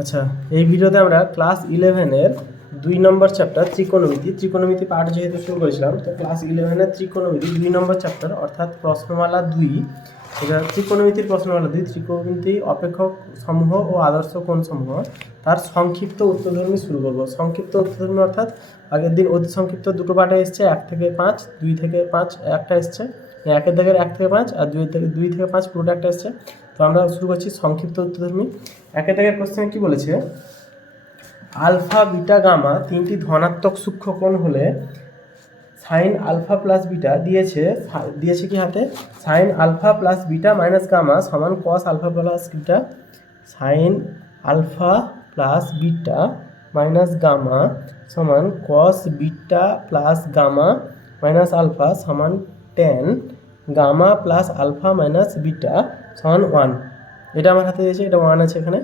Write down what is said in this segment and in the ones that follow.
আচ্ছা, এই ভিডিওতে আমরা ক্লাস 11-এর 2 নম্বর চ্যাপ্টার ত্রিকোণমিতি পাঠ যেহেতু শুরু করেছিলাম, তো ক্লাস 11-এর ত্রিকোণমিতি 2 নম্বর চ্যাপ্টার অর্থাৎ প্রশ্নমালা 2, এটা ত্রিকোণমিতির প্রশ্নমালা 2, ত্রিকোণমিতি অপেক্ষক সমূহ ও আদর্শ কোণ সমূহ, তার সংক্ষিপ্ত উত্তরধর্মী শুরু করব। সংক্ষিপ্ত উত্তরধর্মী অর্থাৎ আগের দিন অতি সংক্ষিপ্ত দুটো পাঠে এসছে, 1 থেকে 5, 2 থেকে 5 একটা এসছে, একের দাগের 1 থেকে 5 আর 2 থেকে 5 পুরোটা একটা এসছে। তো আমরা শুরু করছি সংক্ষিপ্ত উত্তরধর্মী। একের দাগের কোশ্চেনে কি বলেছে, আলফা বিটা গামা তিনটি ধনাত্মক সূক্ষ্ম কোণ হলে সাইন আলফা প্লাস বিটা দিয়েছে কি হাতে, sine alpha plus beta minus gamma সমান cos alpha plus beta, sine alpha plus beta minus gamma সমান cos beta plus gamma minus alpha সমান tan gamma plus alpha minus beta সমান 1। এটা আমার হাতে দিয়েছে, এটা 1 আছে এখানে।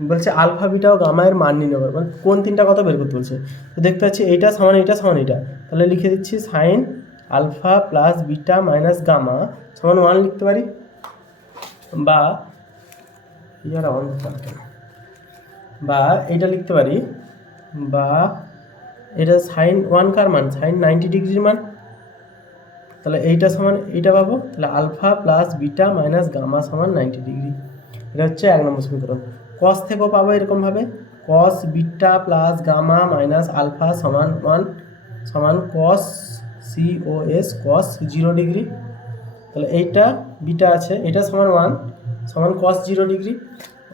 বলছে আলফা বিটা ও গামা এর মান নির্ণয় করবো, মানে কোন তিনটা কত বের করতে বলছে। তো দেখতে পাচ্ছি এইটা সমান এইটা সমান এইটা, তাহলে লিখে দিচ্ছি sine alpha plus beta minus gamma সমান 1 লিখতে পারি, বা বা এইটা লিখতে পারি, বা এটা সাইন 1 কার মান, সাইন 90 ডিগ্রির মান, তাহলে এইটা সমান এইটা পাবো, তাহলে alpha plus beta minus gamma সমান 90 ডিগ্রি। এটা হচ্ছে 1 নম্বর সমীকরণ। কস থেকেও পাবো এরকমভাবে, cos beta plus gamma minus alpha সমান 1 সমান কস COS কস 0 ডিগ্রি, তাহলে এইটা বিটা আছে, এটা সমান 1 সমান কস 0 ডিগ্রি।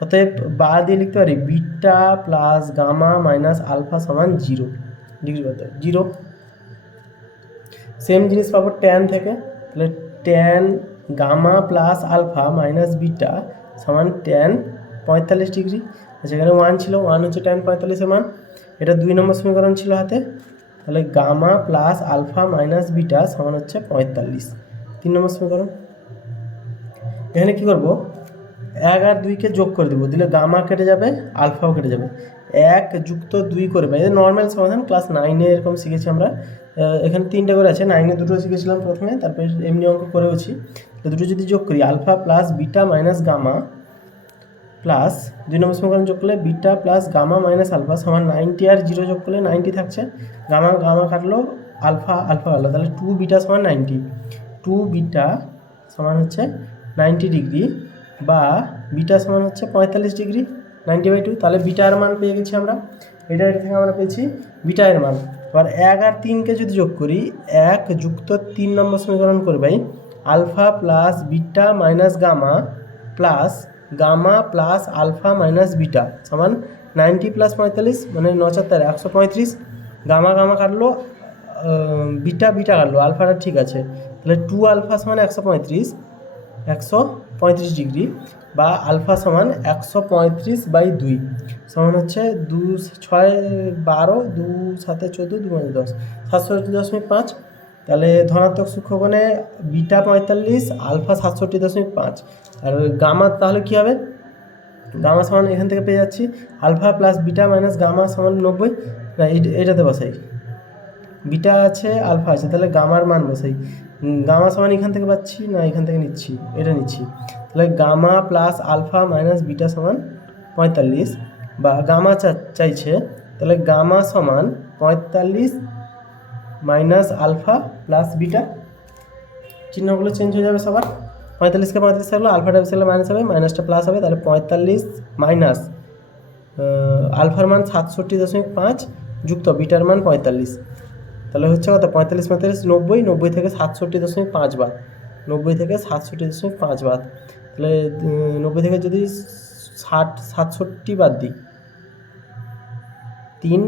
অতএব বা দিয়ে লিখতে পারি beta plus gamma minus alpha সমান 0 ডিগ্রি, অর্থাৎ 0। সেম জিনিস পাবো ট্যান থেকে, তাহলে tan gamma plus alpha minus beta সমান ট্যান 45 ডিগ্রি। যেখানে 1 ছিল, 1 হচ্ছে ট্যান 45-এর মান। এটা 2 নম্বর সমীকরণ ছিল হাতে, তাহলে gamma plus alpha minus beta সমান হচ্ছে 45, 3 নম্বর সমীকরণ। এখানে কী করবো, 1 আর 2কে যোগ করে দেবো, দিলে গামা কেটে যাবে, আলফাও কেটে যাবে, 1 যুক্ত 2 করে পাই। এটা নর্মাল সমাধান, ক্লাস 9-এ এরকম শিখেছি আমরা। এখানে 3টে করে আছে, 9-এ 2টো শিখেছিলাম প্রথমে, তারপরে এমনি অঙ্ক করেওছি। তো দুটো যদি যোগ করি, alpha plus beta minus gamma plus 2 number সমীকরণ যোগ করলে beta plus gamma minus alpha সমান 90 আর 0 যোগ করলে 90 থাকছে, গামা গামা কাটলো, আলফা আলফা কাটলো, তাহলে 2 বিটা সমান 90, 2 বিটা সমান হচ্ছে 90 ডিগ্রি, বা বিটা সমান হচ্ছে 45 ডিগ্রি, 90/2। তাহলে বিটার মান পেয়ে গেছি আমরা, এটা থেকে আমরা পেয়েছি বিটা এর মান। এবার 1 আর 3কে যদি যোগ করি, 1 যুক্ত 3 নম্বর সমীকরণ করে পাই alpha plus beta minus gamma plus gamma plus alpha minus beta সমান 90 প্লাস 45 মানে 9 135, গামা গামা কাটলো, বিটা বিটা কাটলো, আলফাটা ঠিক আছে, তাহলে 2 আলফা সমান 135 ডিগ্রি, বা আলফা সমান 135/2 সমান হচ্ছে 2 6 12 2 7 14 2 10 67.5। তাহলে ধনাত্মক সূক্ষ্মকোণে বিটা 45, আলফা 67.5, আর গামা তাহলে কী হবে, গামা সমান এখান থেকে পেয়ে যাচ্ছি alpha plus beta minus gamma সমান 90, না এটাতে বসাই, বিটা আছে আলফা আছে, তাহলে গামার মান বসাই, গামা সমান এখান থেকে পাচ্ছি না, এখান থেকে নিচ্ছি, এটা নিচ্ছি, তাহলে gamma plus alpha minus beta সমান 45, বা গামা চাইছে, তাহলে গামা সমান 45 মাইনাস আলফা প্লাস বিটা, চিহ্নগুলো চেঞ্জ হয়ে যাবে সবার, 45কে 35 থাকলো, আলফাটা বেশি মাইনাস হবে, মাইনাসটা প্লাস হবে, তাহলে 45 মাইনাস আলফার মান 67.5 যুক্ত বিটার মান 45, তাহলে হচ্ছে কত, 45 45 90, 90 থেকে 67.5 বাদ, 90 থেকে 67.5 বাদ, তাহলে 90 থেকে যদি 67 বাদ দিই, 3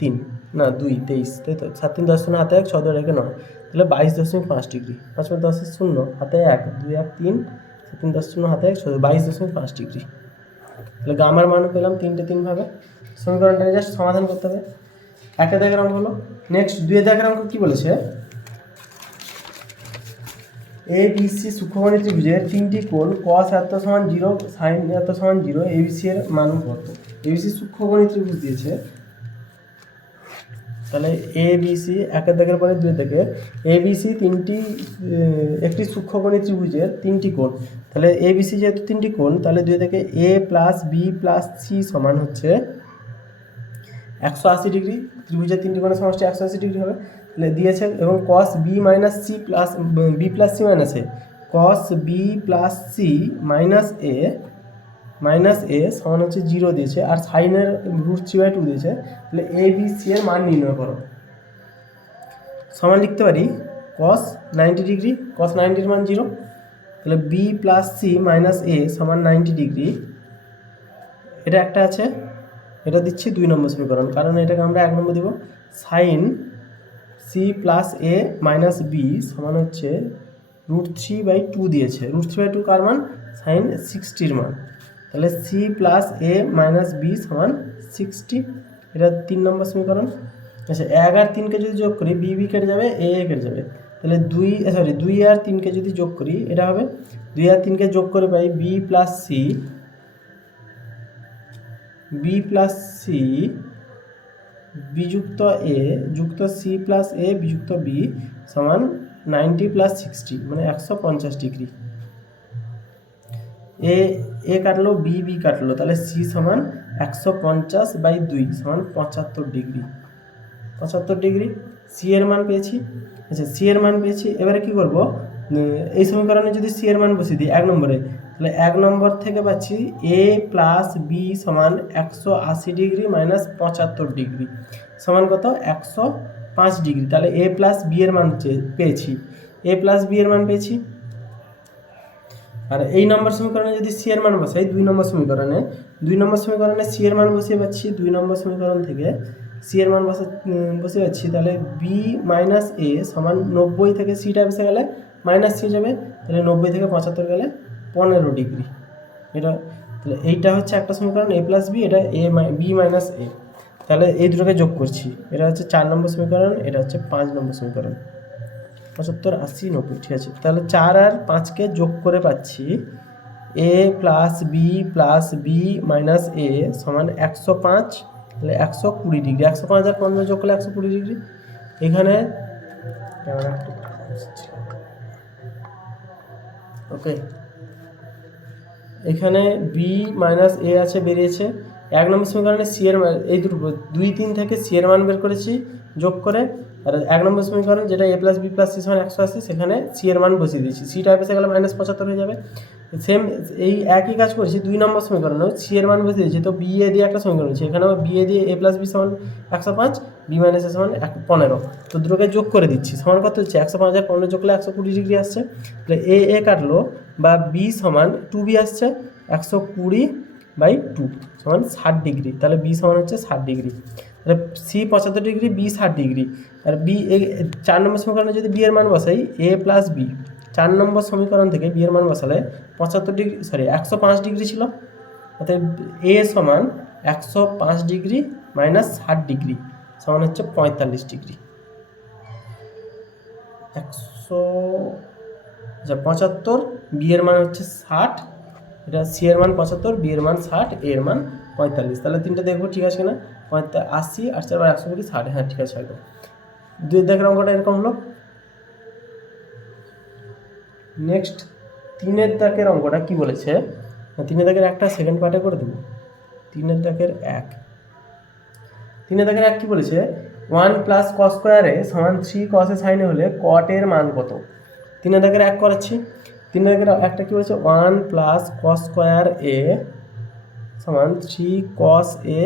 3 না 2 23, তাই তো, 7 3 10 শূন্য হাতে 1 6 2 1 9, তাহলে 22.5 ডিগ্রি, 5 10 শূন্য হাতে 1 2 1 3 7 3 10 শূন্য হাতে 1 22.5 ডিগ্রি। তাহলে গামার মান পেলাম 3 ভাবে। সমীকরণটাকে জাস্ট সমাধান করতে হবে। একটা দাগের অঙ্ক হলো। নেক্সট 2 দাগের অঙ্ক কী বলেছে, ABC সূক্ষ্মকোণী ত্রিভুজের 3টি কোণ cos এত সমান 0 sin এত সমান 0, ABC এর মান কত। ABC সূক্ষ্মকোণী ত্রিভুজ দিয়েছে, তাহলে ABC একের দাগের পরে 2 দাগের ABC একটি সূক্ষ্মকোণী ত্রিভুজের 3টি কোণ, তাহলে এ বি সি যেহেতু তিনটি কোণ, তাহলে 2 থেকে এ প্লাস বি প্লাস সি সমান হচ্ছে 180 ডিগ্রি। ত্রিভুজের তিনটি কোণের সমষ্টি 180 ডিগ্রি হবে। তাহলে দিয়েছে এবং cos B minus C plus B plus C minus A, cos B plus C minus A সমান হচ্ছে 0 দিয়েছে, আর সাইনের √3/2 দিয়েছে। তাহলে এ বি সি এর মান নির্ণয় করো। সমান লিখতে পারি কস 90 ডিগ্রি, কস 90 মান 0। তাহলে B plus C minus A সমান 90 ডিগ্রি, এটা একটা আছে, এটা দিচ্ছি 2 নম্বর সমীকরণ, কারণ এটাকে আমরা 1 নম্বর দিব। সাইন সি প্লাস এ মাইনাস বি সমান হচ্ছে √3/2 দিয়েছে। √3/2 কার মান? সাইন 60 মান। তাহলে সি প্লাস এ মাইনাস বি সমান 60, এটা 3 নম্বর সমীকরণ। আচ্ছা, 1 আর 3কে যদি যোগ করি, বি বি কেটে যাবে, এ এ কেটে যাবে। তাহলে 2 আর 3কে যদি যোগ করি, এটা হবে 2 আর 3কে যোগ করে পাই বি প্লাস সি বিযুক্ত এ যুক্ত সি প্লাস এ বিযুক্ত বি সমান 90 প্লাস 60 মানে 150 ডিগ্রি। এ কাটলো, বি বি কাটলো, তাহলে সি সমান 150/2 সমান 75 ডিগ্রি। 75 ডিগ্রি সি এর মান পেয়েছি। আচ্ছা, সি এর মান পেয়েছি, এবারে কি করব? এই সমীকরণে যদি সি এর মান বসিয়ে দিই 1 নম্বরে, তাহলে 1 নম্বর থেকে পাচ্ছি এ প্লাস বি সমান 180 ডিগ্রি মাইনাস 75 ডিগ্রি সমান কত? 105 ডিগ্রি। তাহলে এ প্লাস বি এর মান পেয়েছি, এ প্লাস বি এর মান পেয়েছি। আর এই নম্বর সমীকরণে যদি সি এর মান বসাই, 2 নম্বর সমীকরণে সি এর মান বসিয়ে পাচ্ছি। 2 নম্বর সমীকরণ থেকে সি এর মান বসে পাচ্ছি, তাহলে বি মাইনাস এ সমান 90 থেকে সিটা বসে গেলে মাইনাস সি যাবে, তাহলে 90 থেকে 75 গেলে 15 ডিগ্রি। এটা তাহলে এইটা হচ্ছে একটা সমীকরণ, এ প্লাস বি, এটা বি মাইনাস এ। তাহলে এই দুটোকে যোগ করছি, এটা হচ্ছে 4 নম্বর সমীকরণ, এটা হচ্ছে 5 নম্বর সমীকরণ। 75, 80, 90, ঠিক আছে। তাহলে 4 আর 5কে যোগ করে পাচ্ছি এ প্লাস বি মাইনাস এ সমান 105, তাহলে 120 ডিগ্রি। 105 আর 15 যোগ করলে 120 ডিগ্রি। এখানে ওকে, এখানে বি মাইনাস এ আছে, বেরিয়েছে। 1 নম্বর সমীকরণে সি এর মান, এই দুটো 2, 3 থেকে সি এর মান বের করেছি যোগ করে। আর 1 নম্বর সমীকরণ যেটা এ প্লাস বি প্লাস সি সমান 180, সেখানে সি এর মান বসিয়ে দিয়েছি। সিটা এসে গেলে মাইনাস 75 হয়ে যাবে। সেম এই একই কাজ করেছি 2 নম্বর সমীকরণেও, সি এর মান বসিয়ে দিয়েছি। তো বি এ দিয়ে একটা সমীকরণ হচ্ছে, এখানেও বি এ দিয়ে এ প্লাস বি সমান 105, বি মাইনাস এ সমান 15। তো দুটোকে যোগ করে দিচ্ছি, সমান কত হচ্ছে? 105 আর 15 যোগ করলে 120 ডিগ্রি আসছে। তাহলে এ কাটলো, বা বি সমান 2b আসছে, 120/2 সমান 60 ডিগ্রি। তাহলে বি সমান হচ্ছে 60 ডিগ্রি। তাহলে সি 75 ডিগ্রি, বি 60 ডিগ্রি। আর বি 4 নম্বর সমীকরণে যদি বি এর মান বসাই, এ প্লাস বি, 4 নম্বর সমীকরণ থেকে বি এর মান বসালে 105 ডিগ্রি ছিল। অর্থাৎ এ সমান 105 ডিগ্রি মাইনাস 60 ডিগ্রি সমান হচ্ছে 45 ডিগ্রি। 75, বি এর মান হচ্ছে 60, এটা সি এর মান 75, বি এর মান 60, এ এর মান 45। তাহলে তিনটা দেখবো ঠিক আছে কিনা। 80, 80 আর 120, 60, হ্যাঁ ঠিক আছে একদম। 2 দেখের অঙ্কটা এরকম হলো। নেক্সট 3 দাগের অঙ্কটা কি বলেছে? 3 দাগের একটা সেকেন্ড পার্টে করে দেবো। 3 দাগের 1 কি বলেছে? 1 প্লাস কস স্কোয়ার এ সমান 3 কস এ সাইনে হলে কট এর মান কত? 3 দাগের 1 করাচ্ছি। 3 দাগের একটা কি বলেছে? 1 প্লাস কস স্কোয়ার এ সমান 3 কস এ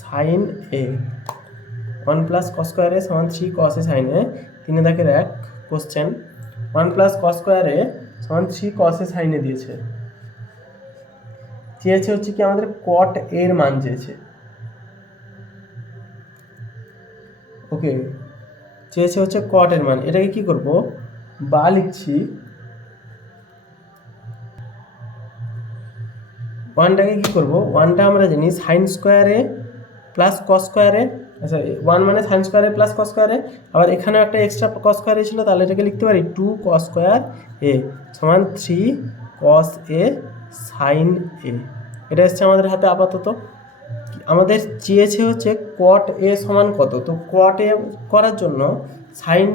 সাইন এ। 1 প্লাস কস স্কোয়ার এ সমান 3 কস এ সাইন এ। 3 দাগের 1 কোশ্চেন, 1 প্লাস কস স্কোয়ার এ সমান 3 কস এ সাইন এ দিয়েছে। হচ্ছে কি আমাদের কট এর মান চেয়েছে। ওকে, চেয়েছে হচ্ছে কট এর মান। এটাকে কি করব? বা লিখছি, 1টাকে কি করব? 1টা আমরা জানি সাইন স্কোয়ার এ প্লাস কস স্কোয়ার এ। আচ্ছা, 1 মানে সাইন স্কোয়ার এ প্লাস কস স্কোয়ার এ। আবার এখানেও একটা এক্সট্রা কস স্কোয়ার এ ছিল, তাহলে এটাকে লিখতে পারি 2 কস স্কোয়ার এ সমান 3 কস এ সাইন এ। এটা এসছে আমাদের হাতে আপাতত। আমাদের চেয়েছে হচ্ছে কট এ সমান কত। তো কট এ করার জন্য সাইন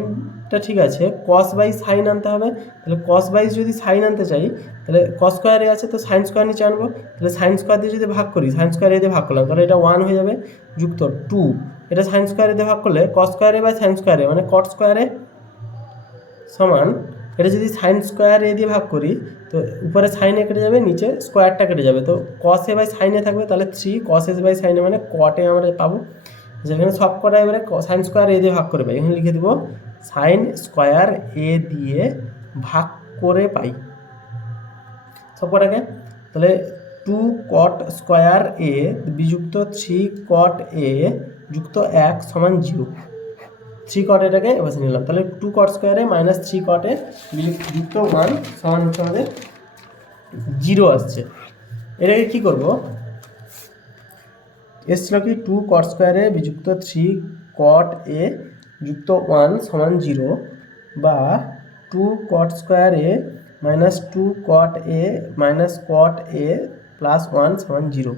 এটা ঠিক আছে, কস বাই সাইন আনতে হবে। তাহলে কস বাই যদি সাইন আনতে চাই তাহলে কস স্কোয়ার এ আছে তো সাইন স্কোয়ার নিচে আনবো। তাহলে সাইন স্কোয়ার দিয়ে যদি ভাগ করি, সাইন স্কোয়ার এ দিয়ে ভাগ করলাম, তাহলে এটা 1 হয়ে যাবে, যুক্ত 2, এটা সাইন স্কোয়ার এ দিয়ে ভাগ করলে cos square A by sine square A মানে কট স্কোয়ার এ সমান, এটা যদি সাইন স্কোয়ার এ দিয়ে ভাগ করি তো উপরে সাইন এ কেটে যাবে, নিচে স্কোয়ারটা কেটে যাবে, তো কস এ বাই সাইন এ থাকবে, তাহলে 3 কস এ বাই সাইন এ মানে কট এ আমরা পাবো। যেখানে সব কটা এবারে সাইন স্কোয়ার এ দিয়ে ভাগ করে পাই, এখানে লিখে দেবো সাইন স্কোয়ার এ দিয়ে ভাগ করে পাই সব কটাকে। তাহলে 2 কট স্কোয়ার এ বিযুক্ত 3 কট এ যুক্ত 1 সমান 0। 3 কট এটাকে এবার নিলাম, তাহলে 2 কট স্কোয়ারে মাইনাস 3 কট এ যুক্ত 1 সমান হচ্ছে আমাদের 0 আসছে। এটাকে কী করবো, এসছিল কি 2 কট স্কোয়ারে বিযুক্ত 3 কট এ যুক্ত 1 সমান 0, বা 2 কট স্কোয়ারে মাইনাস 2 কট এ মাইনাস কট এ প্লাস 1 সমান 0।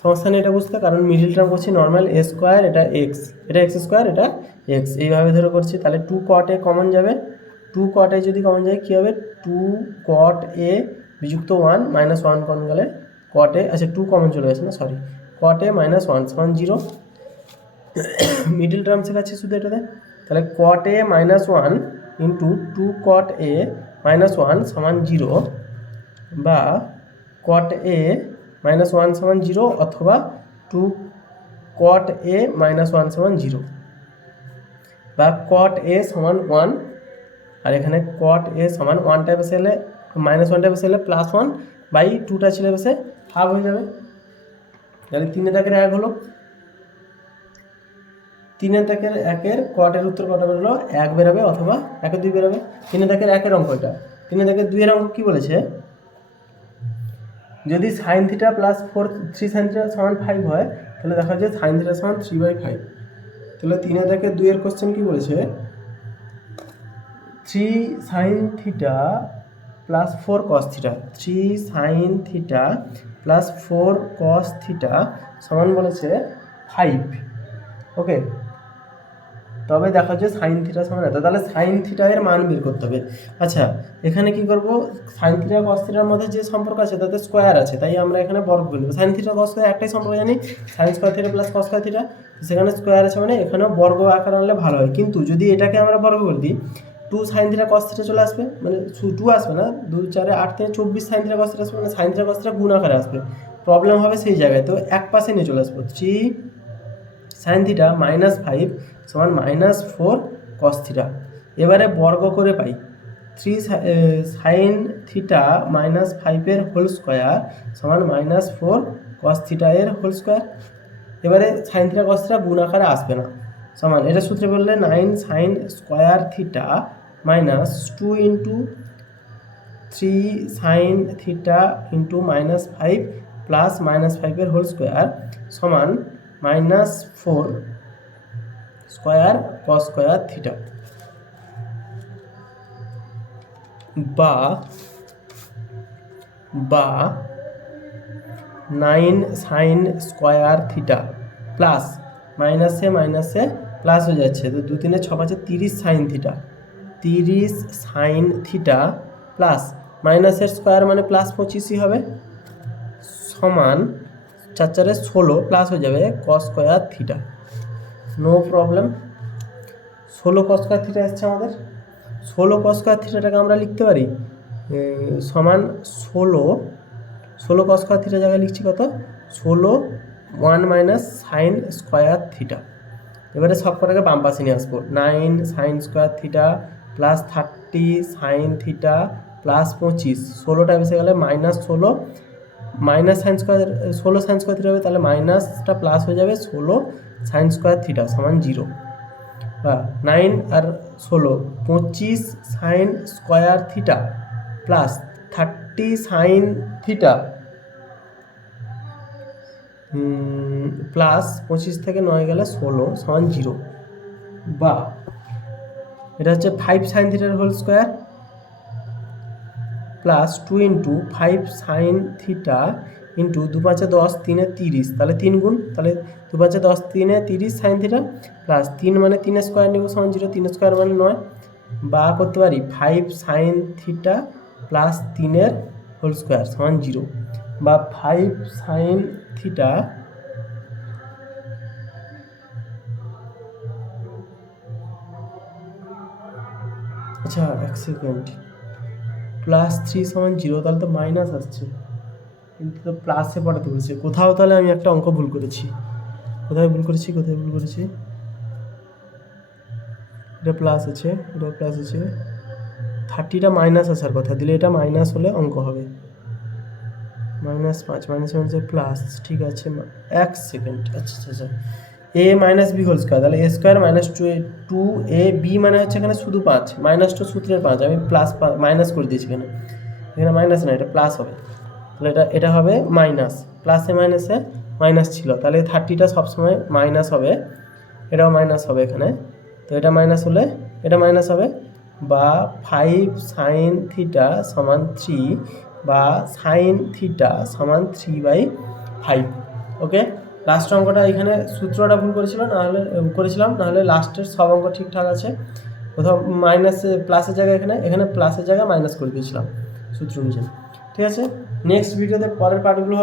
সমস্যা নেই এটা বুঝতে, কারণ মিডিল টার্ম করছি নর্মাল এ স্কোয়ার, এটা এক্স, এটা এক্স স্কোয়ার, এটা এক্স, এইভাবে ধরে করছি। তাহলে 2 কট এ কমন যাবে, 2 কট এ যদি কমন যায় কী হবে, 2 কট এ বিযুক্ত 1 মাইনাস 1 কমন গেলে কট এ, আচ্ছা 2 কমন চলে গেছে না, সরি, কট এ মাইনাস 1 সমান 0। মিডিল টার্ম শেখাচ্ছি শুধু এটাতে। তাহলে কট এ মাইনাস 1 ইন্টু 2 কট এ মাইনাস 1 সমান 0, বা কট এ মাইনাস 1 সমান 0 অথবা 2 কট এ মাইনাস 1 সমান 0, বা কট এ সমান 1, আর এখানে কট এ সমান 1টা বসে এলে মাইনাস 1টা বসে এলে প্লাস 1 বাই 2টা ছিল বসে হাফ হয়ে যাবে। তাহলে 3 দাগের 1 হলো, 3 দাগের 1-এর কটের উত্তর কটা বেরোলো, 1 বেরোবে অথবা 1-এর 2 বেরোবে। 3 দাগের 1-এর অঙ্ক এটা। 3 দাগের 2-এর অঙ্ক কী বলেছে, যদি sign theta plus 3 sine theta সমান 5 হয় তাহলে দেখা যায় সাইন থিটা সমান 3/5। তাহলে 3 দাগের 2-এর কোশ্চেন কী বলেছে, 3 sine theta plus 4 cos theta, 3 sine theta plus 4 cos theta সমান বলেছে 5। ওকে, তবে দেখা যাচ্ছে সাইন থিটা সমান এত, তাহলে সাইন থিটা এর মান বের করতে হবে। আচ্ছা এখানে কি করব, সাইন থিটা কস থিটার মধ্যে যে সম্পর্ক আছে তাতে স্কোয়ার আছে, তাই আমরা এখানে বর্গ করে দেবো। সাইন থিটা কস থিটা একটাই সম্পর্ক জানি, sign square theta plus cos square theta, সেখানে স্কোয়ার আছে মানে এখানেও বর্গ আকার আনলে ভালো হয়। কিন্তু যদি এটাকে আমরা বর্গ করে দিই 2 সাইন থিটা কস থিটা চলে আসবে, মানে 2 আসবে না, 2 4 8 থেকে 24 সাইন থিটা কস থিটা আসবে, মানে সাইন থিটা কস থিটা গুণ আকারে আসবে, প্রবলেম হবে সেই জায়গায়। তো এক পাশে নিয়ে চলে আসবো, 3 সাইন থিটা মাইনাস 5 সমান মাইনাস 4 কস থিটা। এবারে বর্গ করে পাই 3 সাইন থিটা মাইনাস 5-এর হোল স্কোয়ার সমান মাইনাস 4 কস থিটা এর হোল স্কোয়ার। এবারে সাইন থিটা কস থিটা গুণ আকারে আসবে না, সমান এটা সূত্রে বললে 9 sine square theta minus 2 into 3 sine theta into minus 5 plus minus 5-এর হোল স্কোয়ার সমান minus 4 square cos square theta, বা 9 সাইন স্কোয়ার থিটা প্লাস মাইনাসে মাইনাসে প্লাস হয়ে যাচ্ছে, তো 2 3 6 5 30 sine theta, 30 sine theta plus মাইনাসের স্কোয়ার মানে প্লাস 25ই হবে, সমান 4 4 16 প্লাস হয়ে যাবে cos square theta. No problem, 16 cos square theta আসছে আমাদের। 16 কস স্কোয়ার থিটাটাকে আমরা লিখতে পারি সমান 16 কস স্কোয়ার থিটা জায়গায় লিখছি কত, 16 1 মাইনাস সাইন স্কোয়ার থিটা। এবারে সব কটাকে বাম পাশে নিয়ে আসবো, 9 sine square theta plus 30 sine theta plus 25, 16টা বেসে গেলে minus 16 minus sine square 16 sign square theta হবে, তাহলে মাইনাসটা প্লাস হয়ে যাবে 16 সাইন স্কোয়ার থিটা সমান 0, বা 9 আর 16 25 sign square theta plus 30 sine theta plus 25 থেকে 9 গেলে 16 সমান 0, বা এটা হচ্ছে 5 সাইন থিটার whole plus 2 into 5 sine theta into 2 5 10 3 30, তাহলে 3 গুণ, তাহলে 2 5 10 3 30 সাইন থিটা প্লাস 3 মানে 3 স্কোয়ার নেব সমান 0, 3 স্কোয়ার মানে 9, বা করতে পারি 5 sine theta plus 3 whole square সমান 0, বা 5 সাইন থিটা আচ্ছা 1 সেকেন্ড প্লাস 3 সমান 0, তাহলে তো মাইনাস আসছে, কিন্তু তো প্লাসে পড়াতে বলছে কোথাও, তাহলে আমি একটা অঙ্ক ভুল করেছি। কোথায় ভুল করেছি এটা প্লাস আছে, এটা প্লাস আছে, 30টা মাইনাস আসার কথা, দিলে এটা মাইনাস হলে অঙ্ক হবে -5 -1 প্লাস, ঠিক আছে 1 সেকেন্ড। আচ্ছা এ মাইনাস বি হোল স্কোয়ার, তাহলে এ স্কোয়ার মাইনাস 2ab মানে হচ্ছে এখানে শুধু 5, -2 সূত্রের 5, আমি প্লাস মাইনাস করে দিয়েছি, এখানে মাইনাস না, এটা প্লাস হবে, তাহলে এটা হবে মাইনাস, প্লাসে মাইনাসে মাইনাস ছিল, তাহলে 30টা সবসময় মাইনাস হবে, এটাও মাইনাস হবে এখানে, তো এটা মাইনাস হলে এটা মাইনাস হবে, বা 5 সাইন থিটা সমান 3, বা সাইন থিটা সমান 3/5। ওকে, লাস্ট অঙ্কটা এখানে সূত্রটা ভুল করেছিলাম, নাহলে লাস্টের সব অঙ্ক ঠিকঠাক আছে। কোথাও মাইনাসে প্লাসের জায়গায় এখানে প্লাসের জায়গায় মাইনাস করে দিয়েছিলাম সূত্র অনুযায়ী। ঠিক আছে, নেক্সট ভিডিওতে পরের পার্টগুলো হবে।